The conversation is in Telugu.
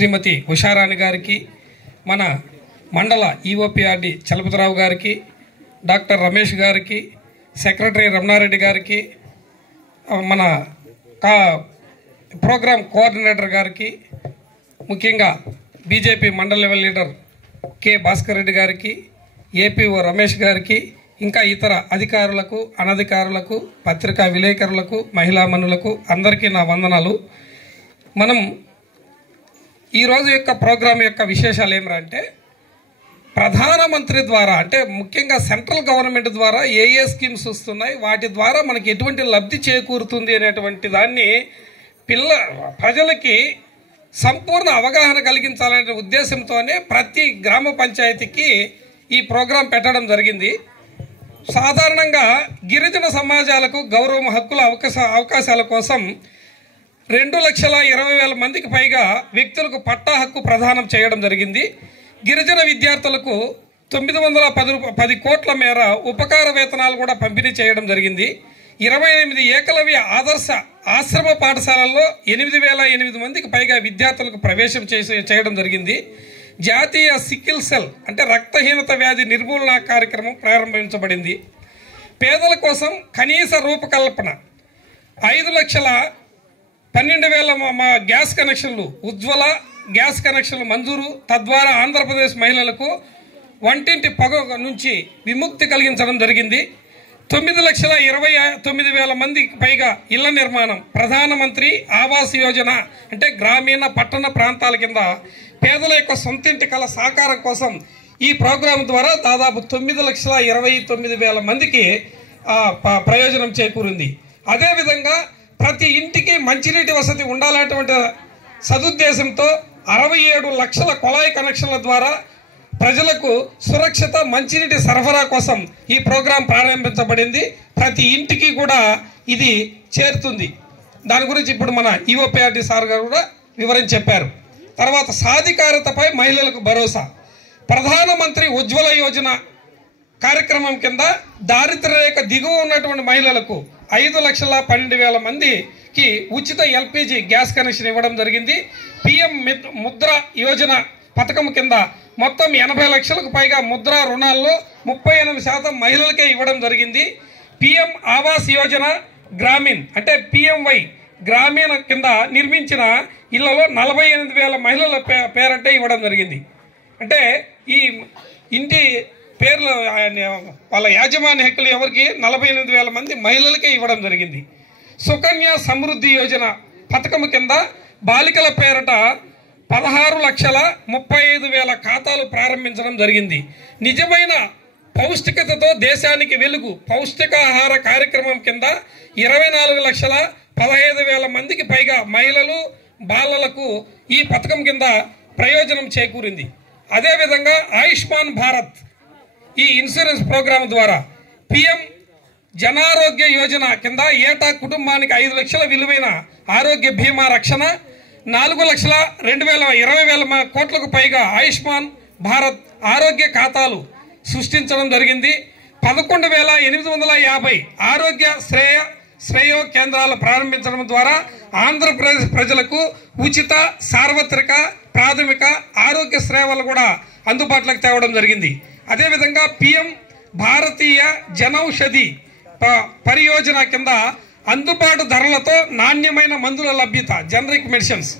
శ్రీమతి ఉషారాణి గారికి, మన మండల ఈఓపీఆర్డి చలపతిరావు గారికి, డాక్టర్ రమేష్ గారికి, సెక్రటరీ రమణారెడ్డి గారికి, మన ప్రోగ్రామ్ కోఆర్డినేటర్ గారికి, ముఖ్యంగా బీజేపీ మండల level leader K Bhaskar Reddy గారికి, ఏపీఓ రమేష్ గారికి, ఇంకా ఇతర అధికారులకు, అనధికారులకు, పత్రికా విలేకరులకు, మహిళామణులకు అందరికీ నా వందనాలు. మనం ఈరోజు యొక్క ప్రోగ్రాం యొక్క విశేషాలు ఏమిటంటే, ప్రధానమంత్రి ద్వారా అంటే ముఖ్యంగా సెంట్రల్ గవర్నమెంట్ ద్వారా ఏ స్కీమ్స్ వస్తున్నాయి, వాటి ద్వారా మనకి ఎటువంటి లబ్ధి చేకూరుతుంది అనేటువంటి దాన్ని ప్రజలకి సంపూర్ణ అవగాహన కలిగించాలనే ఉద్దేశంతోనే ప్రతి గ్రామ పంచాయతీకి ఈ ప్రోగ్రాం పెట్టడం జరిగింది. సాధారణంగా గిరిజన సమాజాలకు గౌరవ హక్కుల అవకాశాల కోసం 2,20,000 మందికి పైగా వ్యక్తులకు పట్టా హక్కు ప్రదానం చేయడం జరిగింది. గిరిజన విద్యార్థులకు 910 కోట్ల మేర ఉపకార వేతనాలు కూడా పంపిణీ చేయడం జరిగింది. 28 ఏకలవ్య ఆదర్శ ఆశ్రమ పాఠశాలల్లో 8,008 మందికి పైగా విద్యార్థులకు ప్రవేశం చేయడం జరిగింది. జాతీయ సికిల్ సెల్ అంటే రక్తహీనత వ్యాధి నిర్మూలన కార్యక్రమం ప్రారంభించబడింది. పేదల కోసం కనీస రూపకల్పన 5,12,000 గ్యాస్ కనెక్షన్లు, ఉజ్వల గ్యాస్ కనెక్షన్లు మంజూరు. తద్వారా ఆంధ్రప్రదేశ్ మహిళలకు వంటింటి పొగ నుంచి విముక్తి కలిగించడం జరిగింది. 9,29,000 మందికి పైగా ఇళ్ల నిర్మాణం. ప్రధానమంత్రి ఆవాస్ యోజన అంటే గ్రామీణ పట్టణ ప్రాంతాల కింద పేదల యొక్క సొంతింటి కల సాకారం కోసం ఈ ప్రోగ్రాం ద్వారా దాదాపు 9,29,000 మందికి ప్రయోజనం చేకూరింది. అదేవిధంగా ప్రతి ఇంటికి మంచినీటి వసతి ఉండాలనేటువంటి సదుద్దేశంతో 67 లక్షల కొళాయి కనెక్షన్ల ద్వారా ప్రజలకు సురక్షిత మంచినీటి సరఫరా కోసం ఈ ప్రోగ్రాం ప్రారంభించబడింది. ప్రతి ఇంటికి కూడా ఇది చేరుతుంది. దాని గురించి ఇప్పుడు మన ఈఓపీఆర్డి సార్ గారు కూడా వివరించి చెప్పారు. తర్వాత సాధికారతపై మహిళలకు భరోసా. ప్రధానమంత్రి ఉజ్వల యోజన కార్యక్రమం కింద దారిద్ర్య రేఖ దిగువ ఉన్నటువంటి మహిళలకు 5,12,000 మందికి ఉచిత ఎల్పిజి గ్యాస్ కనెక్షన్ ఇవ్వడం జరిగింది. పిఎం ముద్ర యోజన పథకం కింద మొత్తం 80 లక్షలకు పైగా ముద్రా రుణాల్లో 38% మహిళలకే ఇవ్వడం జరిగింది. పిఎం ఆవాస్ యోజన గ్రామీణ్ అంటే పిఎంవై గ్రామీణ కింద నిర్మించిన ఇళ్లలో 48,000 మహిళల పేరంటే ఇవ్వడం జరిగింది. అంటే ఈ ఇంటి పేర్లు వాళ్ళ యాజమాన్య హక్కులు ఎవరికి 48,000 మంది మహిళలకే ఇవ్వడం జరిగింది. సుకన్య సమృద్ధి యోజన పథకం కింద బాలికల పేరట 16,35,000 ఖాతాలు ప్రారంభించడం జరిగింది. నిజమైన పౌష్టికతతో దేశానికి వెలుగు పౌష్టికాహార కార్యక్రమం కింద 24,15,000 మందికి పైగా మహిళలు బాలలకు ఈ పథకం కింద ప్రయోజనం చేకూరింది. అదేవిధంగా ఆయుష్మాన్ భారత్ ఈ ఇన్సూరెన్స్ ప్రోగ్రాం ద్వారా పిఎం జనారోగ్య యోజన కింద ఏటా కుటుంబానికి 5 లక్షల విలువైన ఆరోగ్య బీమా రక్షణ, 4,02,20,000 కోట్లకు పైగా ఆయుష్మాన్ భారత్ ఆరోగ్య ఖాతాలు సృష్టించడం జరిగింది. 11,850 ఆరోగ్య శ్రేయో కేంద్రాలు ప్రారంభించడం ద్వారా ఆంధ్రప్రదేశ్ ప్రజలకు ఉచిత సార్వత్రిక ప్రాథమిక ఆరోగ్య సేవలు కూడా అందుబాటులోకి తేవడం జరిగింది. అదేవిధంగా పిఎం భారతీయ జనౌషధి పరియోజన కింద అందుబాటు ధరలతో నాణ్యమైన మందుల లభ్యత జనరిక్ మెడిసిన్స్